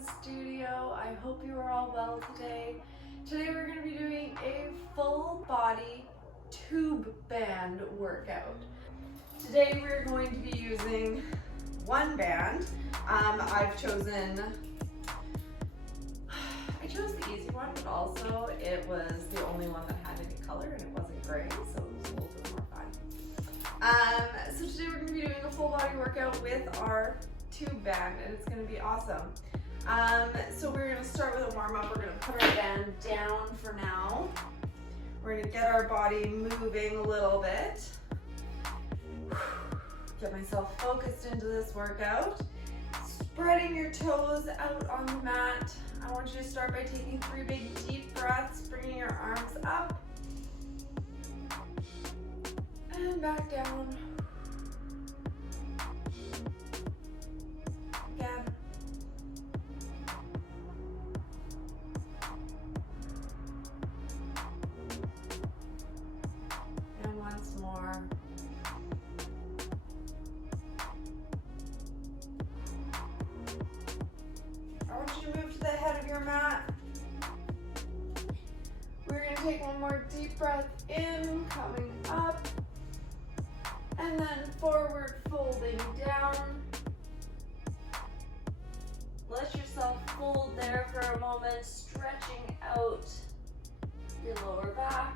the studio. I hope you are all well today. Today we're going to be doing a full body tube band workout. Today we're going to be using one band. I chose the easy one, but also it was the only one that had any color and it wasn't gray, so it was a little bit more fun. So today we're going to be doing a full body workout with our tube band, and it's going to be awesome. So we're going to start with a warm up. We're going to put our band down for now. We're going to get our body moving a little bit. Get myself focused into this workout. Spreading your toes out on the mat. I want you to start by taking 3 big deep breaths, bringing your arms up and back down. Again. And once more. I want you to move to the head of your mat. We're going to take one more deep breath in, coming up, and then forward folding down. Let yourself fold there for a moment, stretching out your lower back,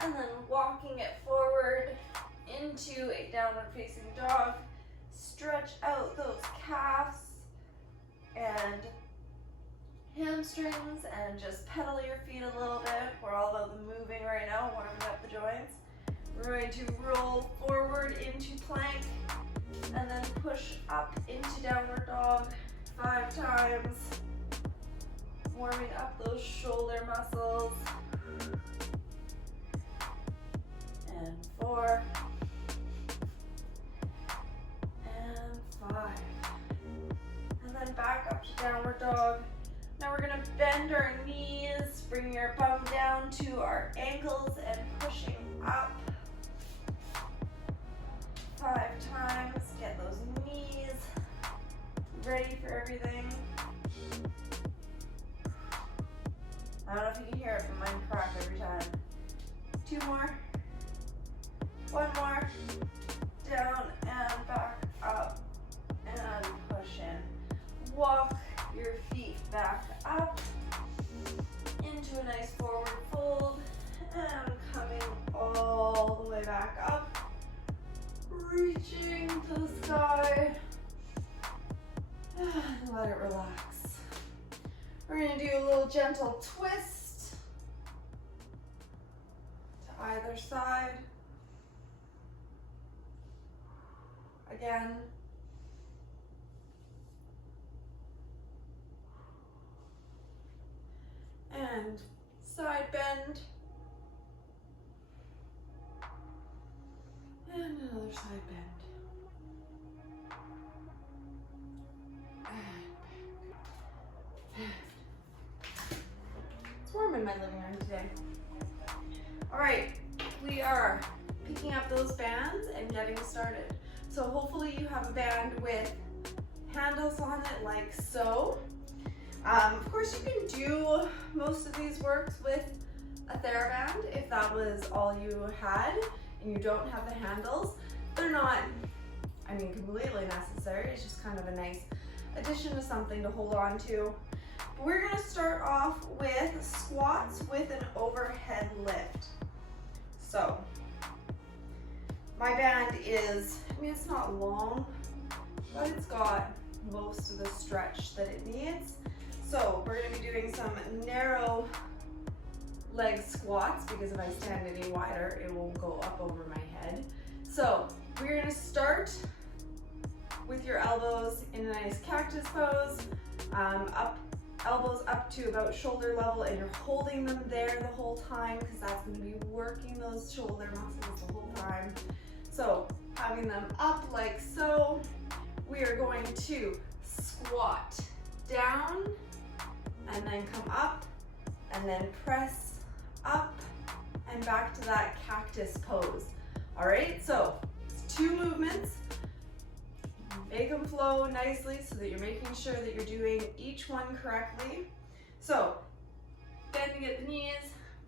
and then walking it forward into a downward facing dog. Stretch out those calves and hamstrings and just pedal your feet a little bit. We're all about the moving right now, warming up the joints. We're going to roll forward into plank and then push up into downward dog 5 times, warming up those shoulder muscles. And 4 and 5. And then back up to downward dog. Now we're going to bend our knees, bring your bum down to our ankles and pushing up 5 times. Get those knees ready for everything. I don't know if you can hear it, but mine crack every time. 2 more. 1 more. Down and back up and push in. Walk your feet back up into a nice forward fold and coming all the way back up, reaching to the sky, and let it relax. We're going to do a little gentle twist to either side. Again. And side bend. And another side bend. And back. It's warm in my living room today. All right, we are picking up those bands and getting started. So hopefully you have a band with handles on it like so. Of course, you can do most of these works with a TheraBand if that was all you had and you don't have the handles. They're not, completely necessary. It's just kind of a nice addition to something to hold on to. But we're going to start off with squats with an overhead lift. So my band is, it's not long, but it's got most of the stretch that it needs. So we're going to be doing some narrow leg squats because if I stand any wider, it will go up over my head. So we're going to start with your elbows in a nice cactus pose, elbows up to about shoulder level, and you're holding them there the whole time because that's going to be working those shoulder muscles the whole time. So having them up like so, we are going to squat down and then come up and then press up and back to that cactus pose. All right, so it's 2 movements. Make them flow nicely so that you're making sure that you're doing each one correctly. So, bending at the knees,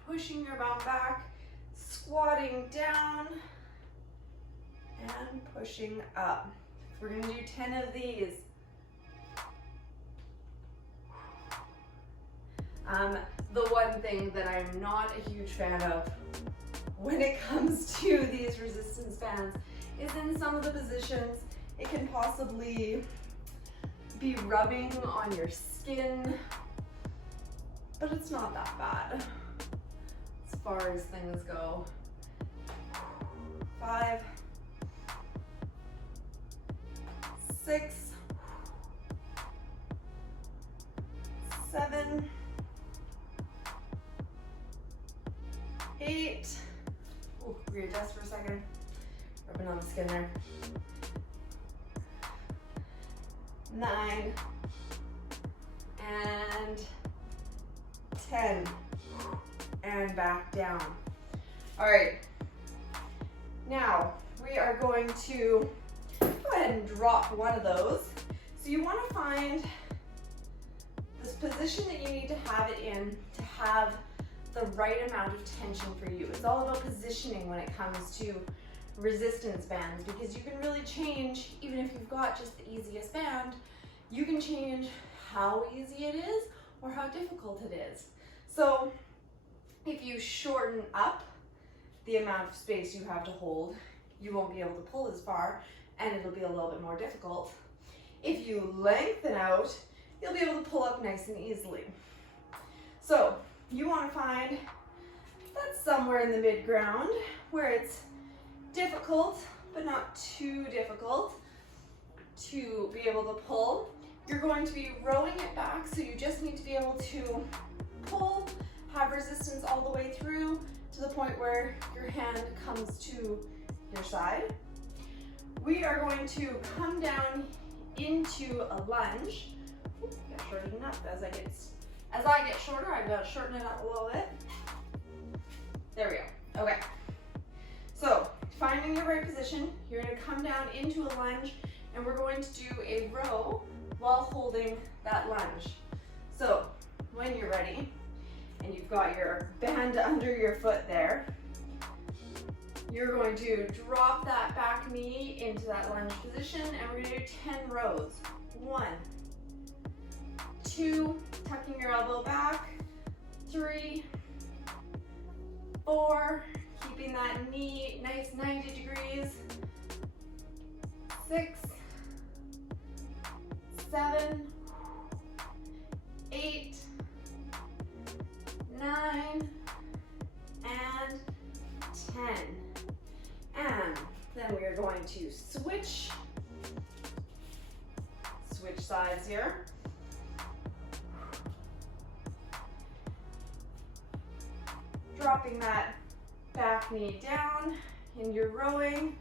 pushing your bum back, squatting down, and pushing up. We're gonna do 10 of these. The one thing that I'm not a huge fan of when it comes to these resistance bands is in some of the positions, it can possibly be rubbing on your skin, but it's not that bad as far as things go. 5, 6, 7, 8. Ooh, readjust for a second. Rubbing on the skin there. 9 and 10 and back down. All right. Now we are going to go ahead and drop one of those. So you want to find this position that you need to have it in to have the right amount of tension for you. It's all about positioning when it comes to resistance bands, because you can really change, even if you've got just the easiest band, you can change how easy it is or how difficult it is. So if you shorten up the amount of space you have to hold, you won't be able to pull as far and it'll be a little bit more difficult. If you lengthen out, you'll be able to pull up nice and easily. So you want to find that somewhere in the mid-ground where it's difficult, but not too difficult to be able to pull. You're going to be rowing it back, so you just need to be able to pull, have resistance all the way through to the point where your hand comes to your side. We are going to come down into a lunge. Gotta shorten it up as I get shorter, I've got to shorten it up a little bit. There we go. Okay. So, finding your right position, you're going to come down into a lunge, and we're going to do a row while holding that lunge. So, when you're ready, and you've got your band under your foot there, you're going to drop that back knee into that lunge position, and we're going to do 10 rows. 1, 2, tucking your elbow back, 3, 4, keeping that knee nice 90 degrees, 6, 7, 8, 9, and 10. And then we are going to switch sides here. Dropping that back knee down, and you're rowing.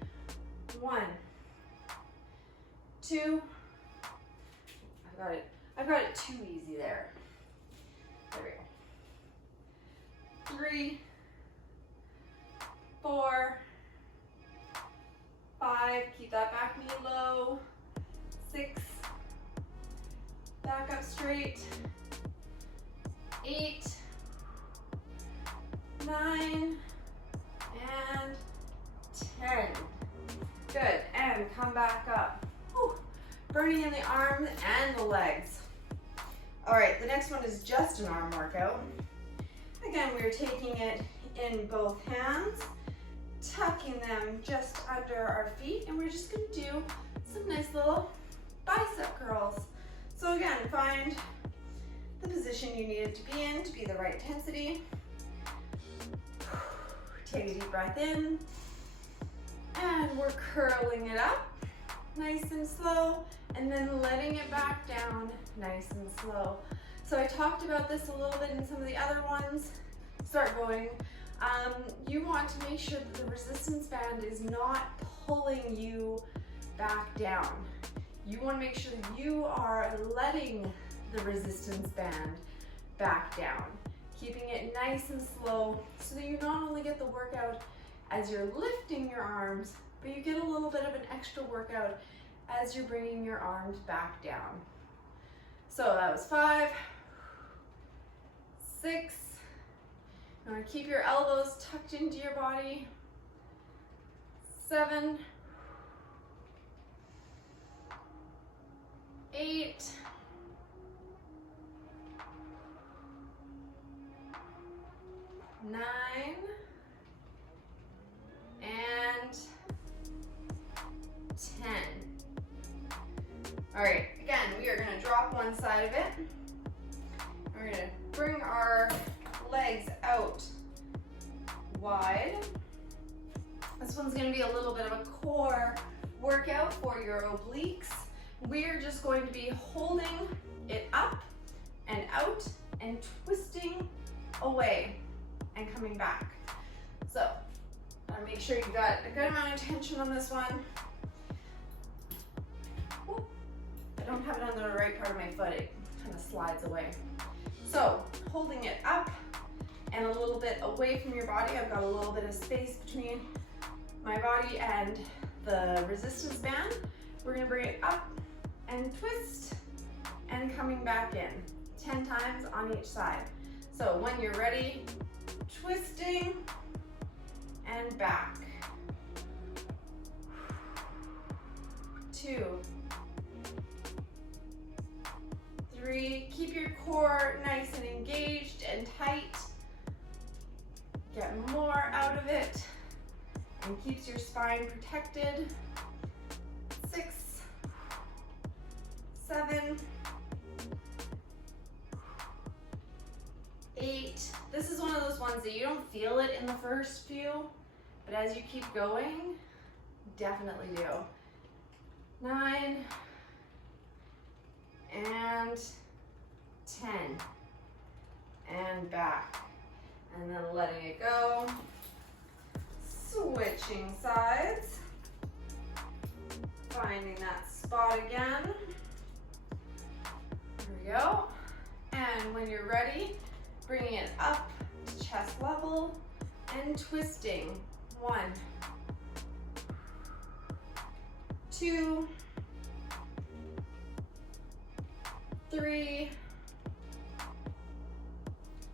1, 2, I've got it too easy there. There we go. 3, 4, 5, keep that back knee low. 6, back up straight. 8, 9, and 10. Good, and come back up. Whew. Burning in the arms and the legs. All right, the next one is just an arm workout. Again, we're taking it in both hands, tucking them just under our feet, and we're just gonna do some nice little bicep curls. So again, find the position you need it to be in to be the right intensity. Take a deep breath in, and we're curling it up nice and slow, and then letting it back down nice and slow. So I talked about this a little bit in some of the other ones. Start going. You want to make sure that the resistance band is not pulling you back down. You want to make sure that you are letting the resistance band back down, keeping it nice and slow so that you not only get the workout as you're lifting your arms, but you get a little bit of an extra workout as you're bringing your arms back down. So that was 5, 6. You want to keep your elbows tucked into your body. 7, 8, 9, and 10. All right, again, we are going to drop one side of it. We're going to bring our legs out wide. This one's going to be a little bit of a core workout for your obliques. We're just going to be holding it up and out and twisting away and coming back. So, make sure you've got a good amount of tension on this one. Ooh, I don't have it on the right part of my foot, it kind of slides away. So, holding it up and a little bit away from your body. I've got a little bit of space between my body and the resistance band. We're gonna bring it up and twist and coming back in 10 times on each side. So when you're ready, twisting and back. 2, 3, keep your core nice and engaged and tight. Get more out of it and keeps your spine protected. 6, 7, 8. This is one of those ones that you don't feel it in the first few, but as you keep going, definitely do. 9 and 10 and back, and then letting it go. Switching sides, finding that spot again. There we go. And when you're ready, bringing it up to chest level and twisting. 1, 2, 3,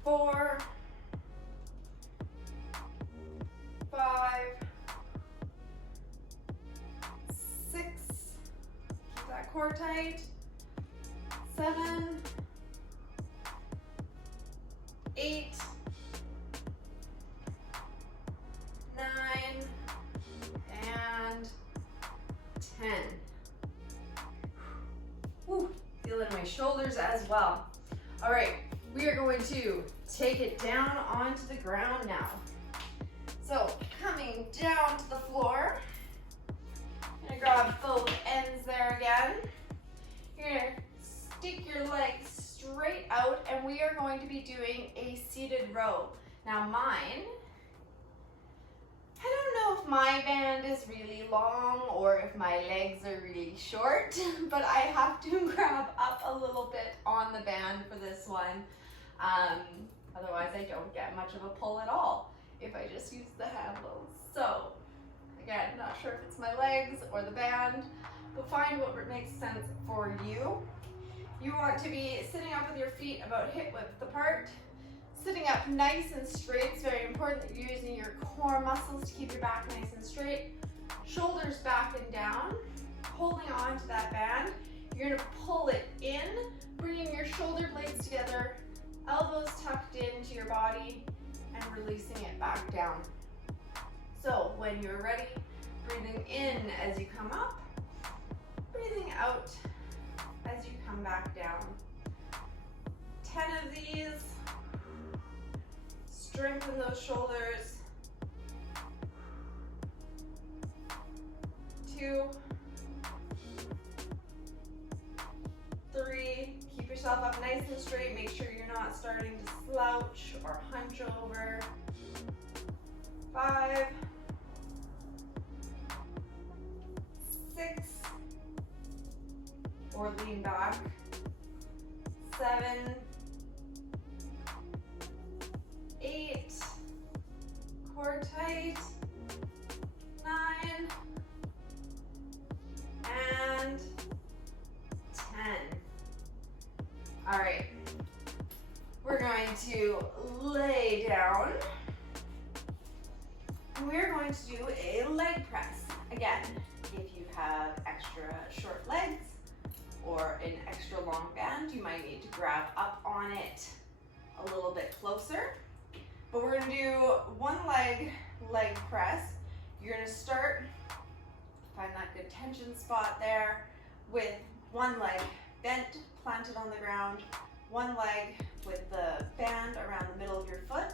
4, 5, 6, keep that core tight. 7, 8, 9, and 10. Woo, feel it in my shoulders as well. All right, we are going to take it down onto the ground now. So coming down to the floor, I'm gonna grab both ends there again. You're gonna stick your legs straight out, and we are going to be doing a seated row. Now mine, I don't know if my band is really long or if my legs are really short, but I have to grab up a little bit on the band for this one. Otherwise I don't get much of a pull at all if I just use the handles. So again, not sure if it's my legs or the band, but find what makes sense for you. You want to be sitting up with your feet about hip width apart. Sitting up nice and straight. It's very important that you're using your core muscles to keep your back nice and straight. Shoulders back and down. Holding on to that band. You're going to pull it in, bringing your shoulder blades together, elbows tucked into your body, and releasing it back down. So when you're ready, breathing in as you come up, breathing out as you come back down. 10 of these. Strengthen those shoulders. 2, 3, keep yourself up nice and straight. Make sure you're not starting to slouch or hunch over. 5, 6, or lean back. 7, 8, core tight. 9, and to lay down. We're going to do a leg press. Again, if you have extra short legs or an extra long band, you might need to grab up on it a little bit closer. But we're gonna do one leg press. You're gonna start, find that good tension spot there, with one leg bent, planted on the ground, one leg with the band around the middle of your foot,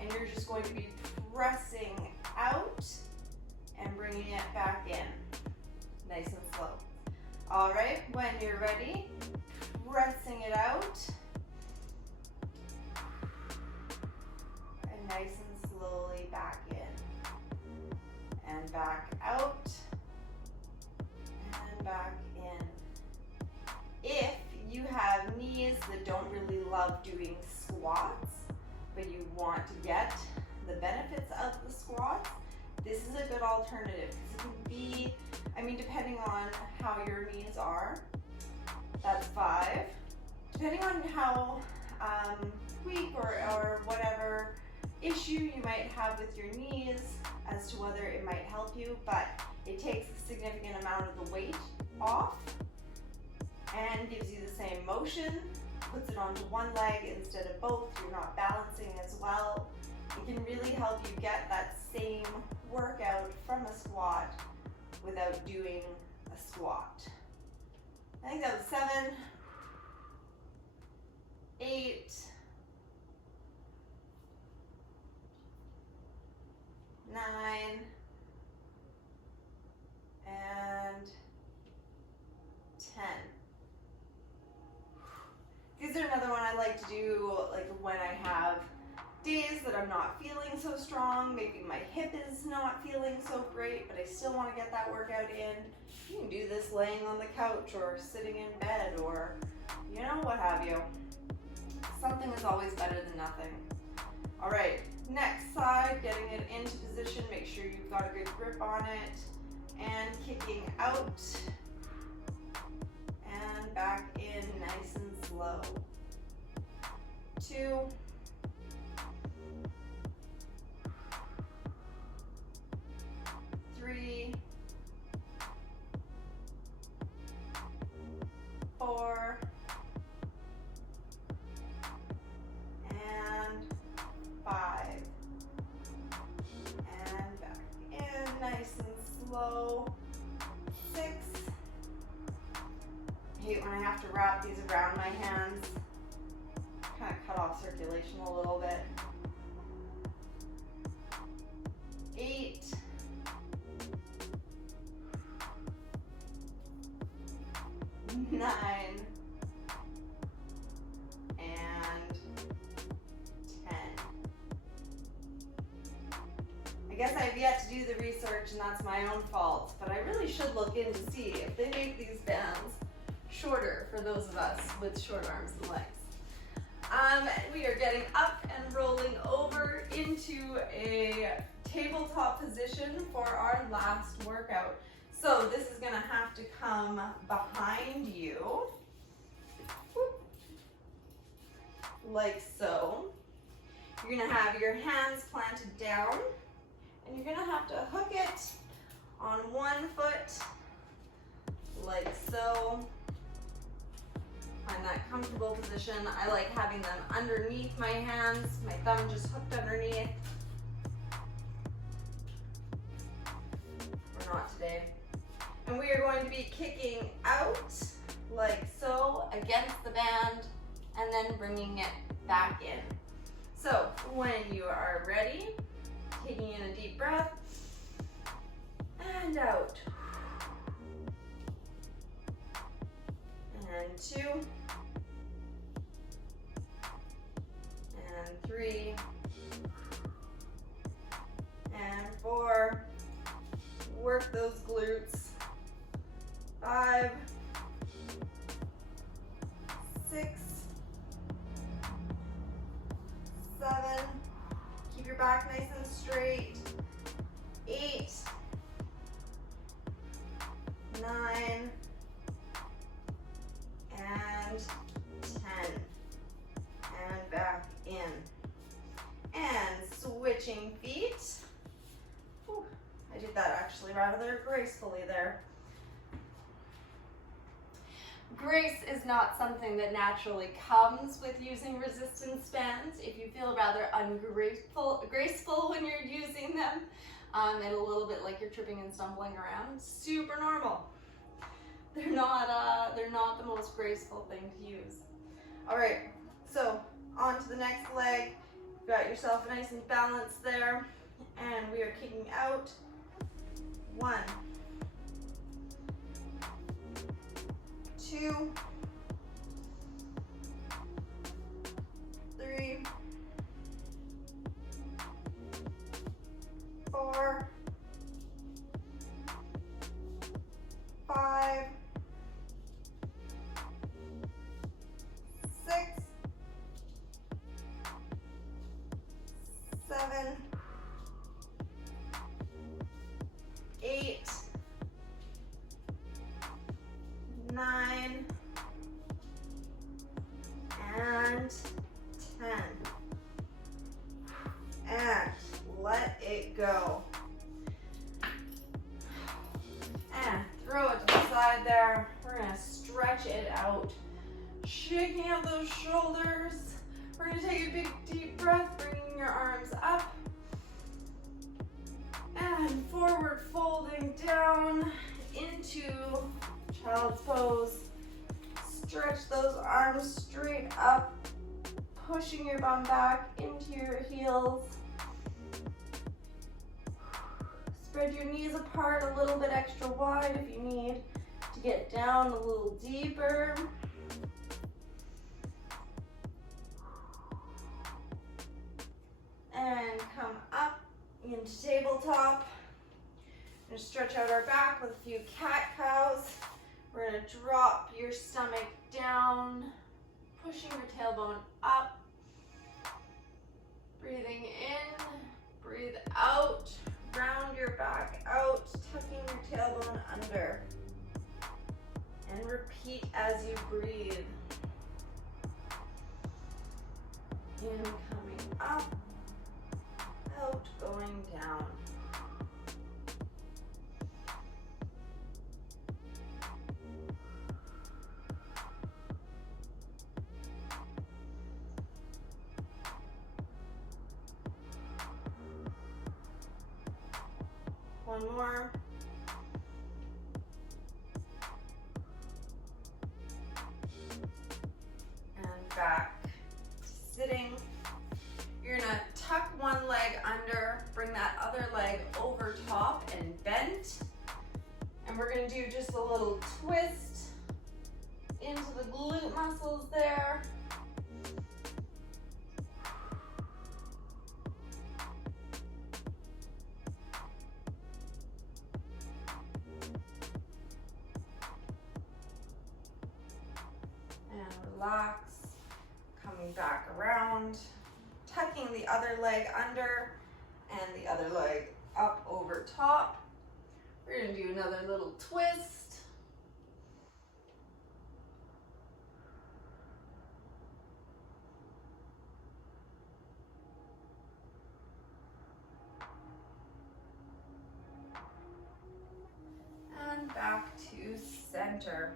and you're just going to be pressing out and bringing it back in, nice and slow. All right, when you're ready, pressing it out, and nice and slowly back in, and back out, and back in. If you have knees that don't really love doing squats, but you want to get the benefits of the squats, this is a good alternative, because it can be, I mean, depending on how your knees are, that's 5. Depending on how weak or whatever issue you might have with your knees as to whether it might help you, but it takes a significant amount of the weight off and gives you the same motion, puts it onto one leg instead of both. You're not balancing as well. It can really help you get that same workout from a squat without doing a squat. I think that was 7, 8, 9, and 10. These are another one I like to do, like when I have days that I'm not feeling so strong, maybe my hip is not feeling so great, but I still want to get that workout in. You can do this laying on the couch or sitting in bed or, you know, what have you. Something is always better than nothing. All right, next side, getting it into position. Make sure you've got a good grip on it, and kicking out and back in nice and slow. 2, 3, 4, and 5, and back in nice and slow. 6. I hate when I have to wrap these around my hands, kind of cut off circulation a little bit. 8, 9, and 10. I guess I've yet to do the research, and that's my own fault, but I really should look in to see if they make these bands shorter for those of us with short arms and legs. We are getting up and rolling over into a tabletop position for our last workout. So this is gonna have to come behind you, like so. You're gonna have your hands planted down, and you're gonna have to hook it on one foot, like so. Find that comfortable position. I like having them underneath my hands, my thumb just hooked underneath. Or not today. And we are going to be kicking out like so against the band and then bringing it back in. So when you are ready, taking in a deep breath and out. And 2, and 3, and 4. Work those glutes. 5, 6, 7. Keep your back nice and straight. 8, 9, and 10. And back in. switching feet. Ooh, I did that actually rather gracefully there. Grace is not something that naturally comes with using resistance bands. If you feel rather graceful when you're using them, and a little bit like you're tripping and stumbling around, super normal. They're not the most graceful thing to use. All right, so on to the next leg. You've got yourself nice and balanced there, and we are kicking out. 1, 2, 3, 4, 5, 6, 7, 8, 9, and 10. And let it go. And throw it to the side there. We're gonna stretch it out. Shaking out those shoulders. We're gonna take a big deep breath, bringing your arms up. And forward folding down into child's pose. Stretch those arms straight up, pushing your bum back into your heels. Spread your knees apart a little bit extra wide if you need to get down a little deeper. And come up into tabletop. And stretch out our back with a few cat-cows. We're gonna drop your stomach down, pushing your tailbone up. Breathing in, breathe out, round your back out, tucking your tailbone under. And repeat as you breathe. In, coming up, out, going down. One more. And back to sitting. You're gonna tuck one leg under, bring that other leg over top and bent. And we're gonna do just a little twist into the glute muscles there. Relax, coming back around, tucking the other leg under and the other leg up over top. We're going to do another little twist. And back to center.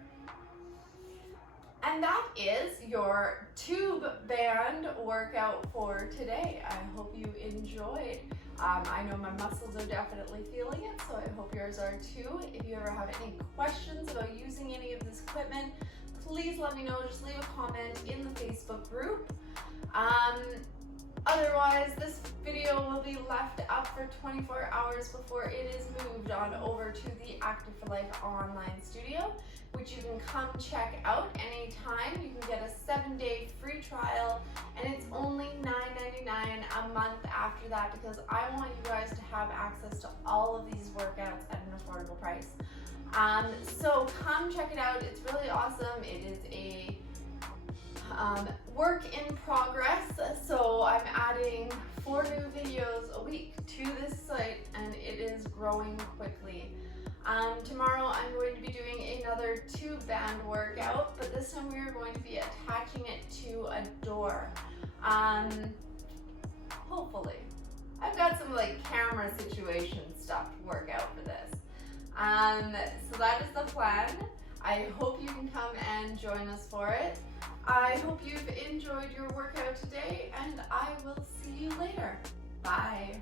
And that is your tube band workout for today. I hope you enjoyed. I know my muscles are definitely feeling it, so I hope yours are too. If you ever have any questions about using any of this equipment, please let me know. Just leave a comment in the Facebook group. Otherwise, this video will be left up for 24 hours before it is moved on over to the Active for Life online studio, which you can come check out anytime. You can get a 7-day free trial, and it's only $9.99 a month after that, because I want you guys to have access to all of these workouts at an affordable price. So come check it out. It's really awesome. It is a work in progress, so I'm adding 4 new videos a week to this site, and it is growing quickly. Tomorrow I'm going to be doing another tube band workout, but this time we are going to be attaching it to a door. Hopefully. I've got some like camera situation stuff to work out for this. So that is the plan. I hope you can come and join us for it. I hope you've enjoyed your workout today, and I will see you later. Bye.